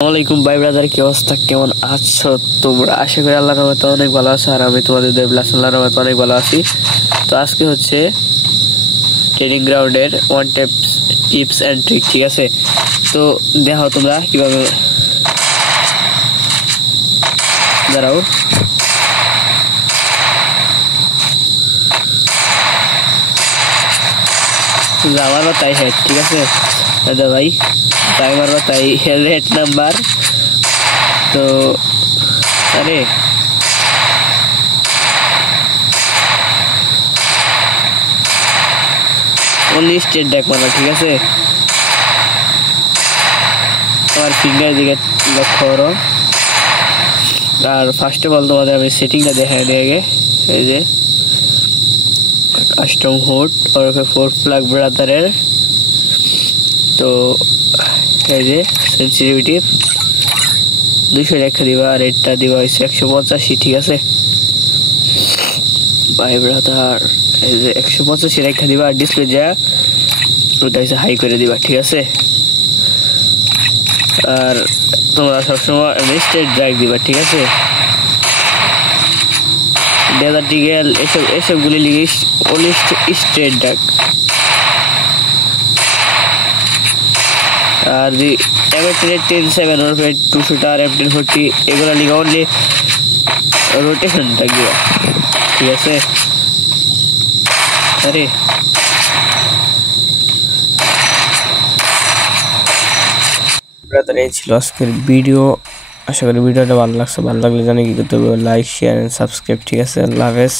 আসসালামাইকুম ভাই ব্রাদার, কি অবস্থা, কেমন আছো তোমরা? আশা করি আল্লাহর রহমতে অনেক ভালো আছো, আর আমি তোমাদের দেবলাস আল্লাহর রহমতে অনেক ভালো আছি। তো আজকে হচ্ছে ট্রেনিং গ্রাউন্ডের ওয়ান টিপস অ্যান্ড ট্রিক, ঠিক আছে? তো দেখো তোমরা কিভাবে, দাঁড়াও, আমারও তাই হেড, ঠিক আছে দাদা ভাই, তাই মারবা তাই হেড নাম্বার। তো আরে অনলি স্টেট ড্যাক মারো, ঠিক আছে? আমার ফিঙ্গার দিকে লক্ষ্য করো। আর ফার্স্ট অফ অল তোমাদের আমি সেটিংটা দেখাই দিই আগে। এই যে কাস্টম হুড ওরফে ফোর ফ্ল্যাগ ব্রাদারের, তো এই যে সেন্সিটিভিটি 200 রেখে দিবা, আর এটা দিবা হচ্ছে 185, ঠিক আছে ভাই ব্রাদার? এই যে 185 রেখে দিবা, আর ডিসপ্লে যা ওটা হচ্ছে হাই করে দিবা, ঠিক আছে? আর তোমরা সবসময় স্ট্রেট ড্র্যাগ দিবা, ঠিক আছে? ডেজার্ট টিগেল এসবগুলি লিখে অনলি স্ট্রেট ড্র্যাগ। আর দি M10-7 ওরফে 200 আর M1040 এগুলো লিখে অনলি রোটেশন ড্র্যাগ দিবা, ঠিক আছে? আরে এই ছিল আজকের ভিডিও। আশা করি ভিডিওটা ভালো লাগছে। ভালো লাগলে জানি কি করতে হবে, লাইক, শেয়ার এন্ড সাবস্ক্রাইব, ঠিক আছে? আল্লাহ হাফেজ।